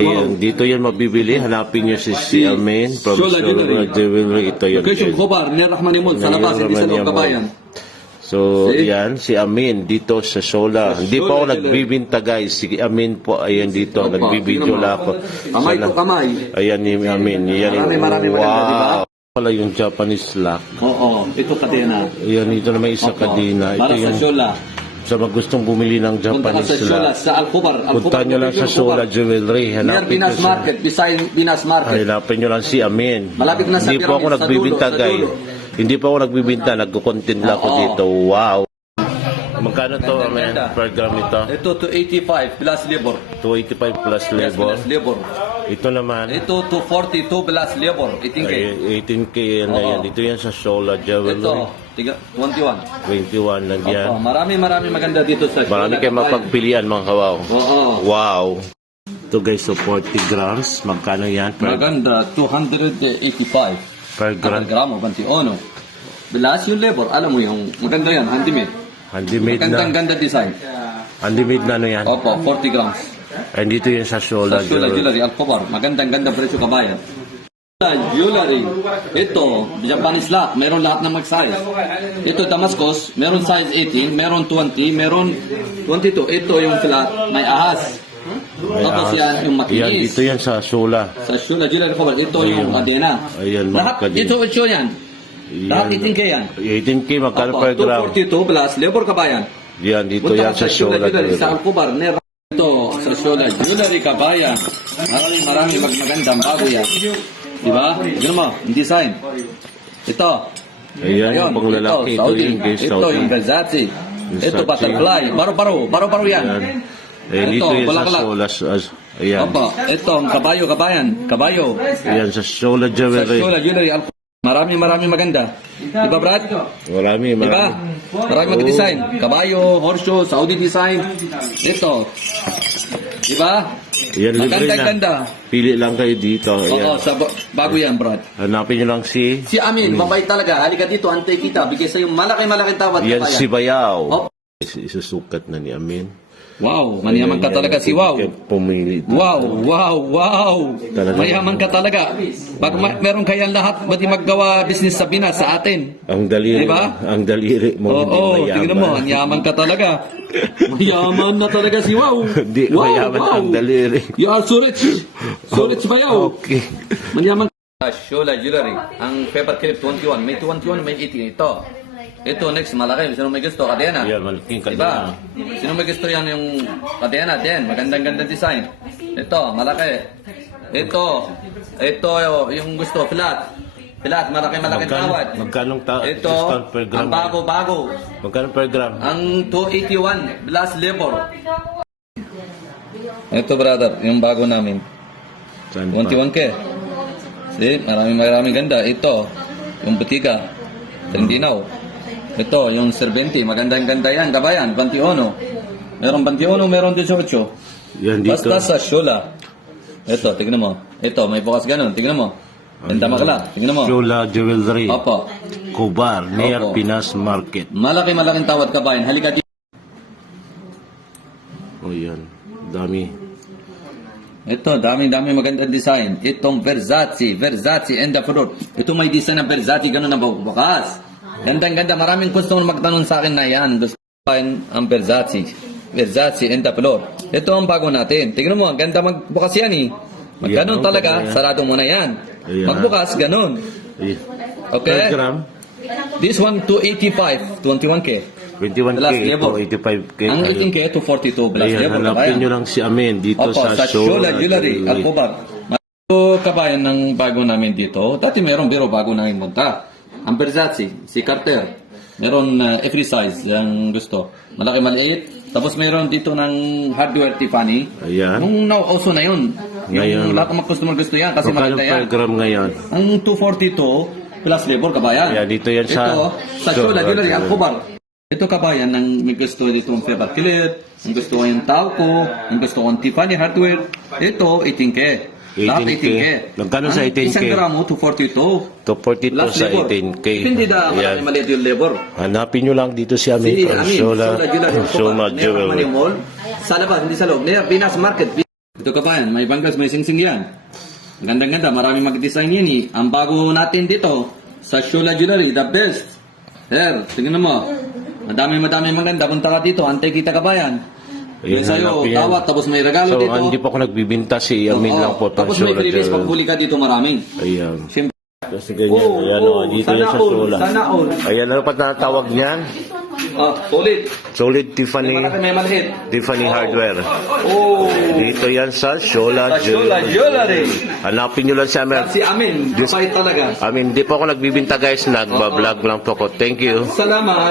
Ayan, dito yan mabibili. Hanapin nyo si si Amin from Shola Jewelry. Jewelry. Ito yun. Location Khobar, Nir Rahmanimon, sa labas, hindi sa loob kabayan. So, Si- yan, si Amin dito sa Shola. Sa Hindi pa ako nagbibinta guys. Si Amin po, ayan dito. Nagbibideo lang ako. Kamay to kamay. Ayan ni Amin. Yan, Marami, marami wow. Pala yung Japanese lock. Oo, ito kadena. Ayan, ito naman isa Opo, kadina. Ito Para sa yung Shola. Sa mga gustong bumili ng Punta ka sa Japanese lock. sa Al-Khobar. Punta nyo lang sa Shola Jewelry. Near Hanapin Pinas nyo sa... Market, beside Pinas Market. Hanapin nyo lang si Amin. Malapit na sa Hindi po ako nagbibinta guys. Hindi po ako nagbibinta. Nagko-content lang ako dito. Wow. Magkano to, ganda. Per gram ito? Ito to 85 plus labor. 285 plus Yes, labor. plus labor. Ito naman. Ito to 42 plus labor. 18K. ay, 18K yan na yan. Ito yan sa Shola Ito, Jewelry. Tiga, 21. 21 lang yan. Opo, marami marami maganda dito sa Marami Shola, kayong mapagpilian mga kawaw. Oo. Wow. Ito guys, so 40 grams. Magkano yan per, Maganda, 285. per gram? Gramo, 21. Bilas yung labor, alam mo yung maganda yan, handmade. Handmade Magandang na. ganda design. Handmade na ano yan. Opo, 40 grams. And dito yan sa Shola Sa Shula Jewelry. Jewelry, Al-Khobar. Magandang ganda presyo kabayan. Shula Jewelry. Ito, Japanese lock. Meron lahat ng mag-size. Ito, Damascus. Meron size 18, meron 20, meron 22. Ito yung flat, may ahas. May Tapos ahas. yan, yung Yan, makinis. dito yan sa Shola. Sa Shula Jewelry Khobar, ito yung kadena. Ayan, mga Lahat, kadena. ito, ito yan. Lahat Yan. 18K yan. 18K, magkano Opo, per gram? 242 plus labor kabayan. Yan, dito Punta yan ka sa Shola Jewelry, sa. Alcobar, Nera. Ito, sa Shola Jewelry kabayan. Maraming maraming mag magandang bago yan. Di ba? Ganun mo, yung design. Ito. Ayan, yung pang lalaki. Ito Saudi. yung guys, Ito yung Versace. Ito butterfly. Baro-baro. Baro-baro yan. Yan. Eh, dito Ito, yan sa bulaklak. Shola. as- Ayan. Opo, ito ang kabayo, kabayan. Kabayo. Ayan, sa Shola Sa Jewelry. Shola Jewelry. Al- Maraming maraming maganda. Di ba, Brad? Marami, Di ba? marami. Marami mag-design. Kabayo, horseshoe, Saudi design. Ito. Di ba? Yan, libre na. ganda. Pili lang kayo dito. Oo, Ayan. sa ba- bago yan, Brad. Hanapin nyo lang si... Si Amin, mabait talaga. Halika dito, antay kita. Bigay sa'yo malaki-malaki tawad. Yan kabayan. si Bayaw. Op. Is- Isusukat na ni Amin. Wow, mayaman ka talaga si Wow. Pumili. Wow, wow, wow. Talaga. Mayaman ka talaga. Pag ma- meron kayang lahat, ba't di maggawa business sa Pinas, sa atin? Ang daliri. Diba? Ang daliri mo. Oo, hindi oh, mayaman. tingnan mo, ang yaman ka talaga. mayaman na talaga si Wow. Hindi, wow, mayaman wow. ang daliri. You are so rich. So rich ba yaw? Okay. Manyaman Shola Jewelry. Ang paper clip 21. May 21, may 18. Ito. Ito next, malaki. Sino may gusto? Kadena. Yan, malaking Diba? kadena. Sino may gusto yan yung kadena din? Magandang gandang design. Ito, malaki. Ito. Ito yung gusto, flat. Flat, malaki malaki Magkano, tawad. magkano ta Ito, discount per gram? ang bago-bago. Magkano per gram? Ang 281 plus labor. Ito brother, yung bago namin. Saan pa? 21k. See, maraming maraming ganda. Ito, yung butika. Tendinaw. Ito, yung serbenti. Magandang ganda yan. Kabayan, 21. Meron 21, meron 18. Yan dito. Basta sa Shula. Ito, tignan mo. Ito, may bukas ganun. Tignan mo. Benta makala. Tignan mo. Shola Jewelry. Opo. Kubar, near Opo. Pinas Market. Malaki malaking tawad kabayan. Halika dito. O yan. Dami. Ito, daming-daming magandang design. Itong Versace, Versace and the fruit. Ito may design ng Versace, ganun na bukas. Gandang-ganda. Maraming gusto magtanong sa akin na yan. Gusto ang Versace. Versace and the floor. Ito ang bago natin. Tingnan mo, ang ganda magbukas yan eh. Mag ganun oh, talaga, ganyan. sarado mo na yan. Ayan. Magbukas, ganun. Eh, Okay? Gram? This one, 285, 21K. 21K. Plus Ito, labor. 85K. Ang Ayun. 18K, 242 plus Ayan, hanapin nyo lang si Amin dito Opo, sa, sa Shola Jewelry, Alcobar. Ito kabayan ng bago namin dito. Dati meron biro bago namin punta. Ang Versace, si Carter. Meron uh, every size ang gusto. Malaki maliit. Tapos meron dito ng hardware Tiffany. Ayan. Nung nauso na yun. Ngayon. Yung lahat ng mga customer gusto yan kasi Magkano maganda yan. gram ngayon? Ang 242 plus labor kabayan. Ayan, dito yan sa- Ito, sa Shola Shola Jewelry, Jewelry. Alcobar. Ito kabayan, ang may gusto dito ang Feber Clip, ang gusto ko yung Tauco, ang gusto ko yung Tiffany hardware. Ito, 18K. Lahat 18K. 18K. Magkano sa Ang 18K? Isang gramo, 242. To 42 Plus sa labor. 18K. Hindi na Ayan. maliit yung labor. Hanapin nyo lang dito si Amin Shola, Shola Jewelry. Sa labas, hindi sa loob. Pinas Market. Ito kabayan, may bangkas, may singsing yan. Gandang-ganda, maraming mag-design yan eh. Ang bago natin dito, sa Shula Jewelry, the best. Sir, tingnan mo. Madami madami maganda. Punta ka dito, antay kita kabayan. Ayan, Yung sa'yo, hanapin yan. tawat, tapos may regalo So, dito. hindi po ako nagbibinta si Amin Oo, lang po. Tapos may Pansura freebies pag huli ka dito maraming. Ayan. Siyempre, Kasi ganyan. Oo, Ayan oo, o, dito sana yan sa all, Sula. sana all. Ayan, ano pa natawag niyan? ah, solid. Solid May Tiffany, malaki, may malihit. Tiffany Hardware. Oh, Dito yan sa Shola sa Jewelry. Jewelry. Hanapin nyo lang si Amin. Si Amin, kapait talaga. Mean, di po ako nagbibinta guys, nagbablog lang po ako. Thank you. Salamat.